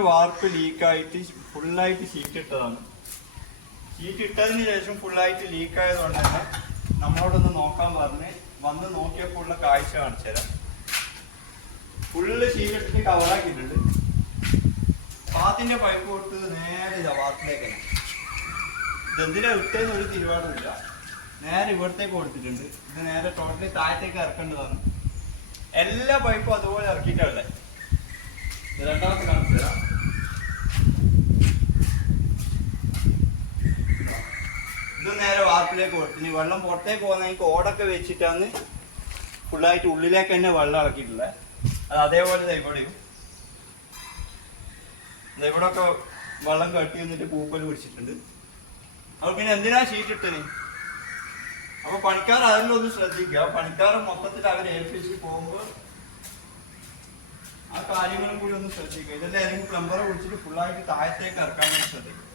വാർപ്പ് ലീക്കായിട്ട് ഫുള്ളായിട്ട് ഷീറ്റ് ഇട്ടതാണ് ഷീറ്റ് ഇട്ടതിന് ശേഷം ഫുള്ളായിട്ട് ലീക്ക് ആയതുകൊണ്ട് തന്നെ നമ്മളോടൊന്ന് നോക്കാൻ പറഞ്ഞ് വന്ന് നോക്കിയപ്പോൾ ഉള്ള കാഴ്ച കാണിച്ചു തരാം. ഫുള്ള് ഷീറ്റ് കവറാക്കിയിട്ടുണ്ട്. പാത്തിന്റെ പൈപ്പ് തൊട്ട് നേരെ ഇതാ വാർപ്പിലേക്കാണ്. ഇതെന്തിനാ ഇട്ടേന്ന് ഒരു തീരുമാനമില്ല നേരെ ഇവിടത്തേക്ക് കൊടുത്തിട്ടുണ്ട്. ഇത് നേരെ ടോട്ടലി താഴത്തേക്ക് ഇറക്കേണ്ടതാണ്. എല്ലാ പൈപ്പും അതുപോലെ ഇറക്കിയിട്ടുള്ളത് ഇത് രണ്ടാമത്തെ കാണിച്ചു തരാം ഇത് നേരെ വാർപ്പിലേക്ക് കൊടുത്തു ഇനി വെള്ളം പുറത്തേക്ക് പോകുന്ന എനിക്ക് ഓടൊക്കെ വെച്ചിട്ടാണ് ഫുള്ളായിട്ട് ഉള്ളിലേക്ക് തന്നെ വെള്ളം ഇറക്കിയിട്ടുള്ളത്. അത് അതേപോലെ ഇവിടെയും. ഇവിടെ ഇവിടൊക്കെ വെള്ളം കട്ടി വന്നിട്ട് പൂപ്പൽ പിടിച്ചിട്ടുണ്ട്. അപ്പോൾ പിന്നെ എന്തിനാ ഷീറ്റ് ഇട്ടത്? അപ്പൊ പണിക്കാർ അതിലൊന്ന് ശ്രദ്ധിക്കുക. പണിക്കാർ മൊത്തത്തിൽ അവരെ ഏൽപ്പിച്ച് പോകുമ്പോൾ ആ കാര്യങ്ങളും കൂടി ഒന്ന് ശ്രദ്ധിക്കുക. ഇതെല്ലാം ഏതെങ്കിലും പ്ലംബറെ വിളിച്ചിട്ട് ഫുള്ളായിട്ട് താഴത്തേക്ക് ഇറക്കാൻ വേണ്ടി ശ്രദ്ധിക്കുക.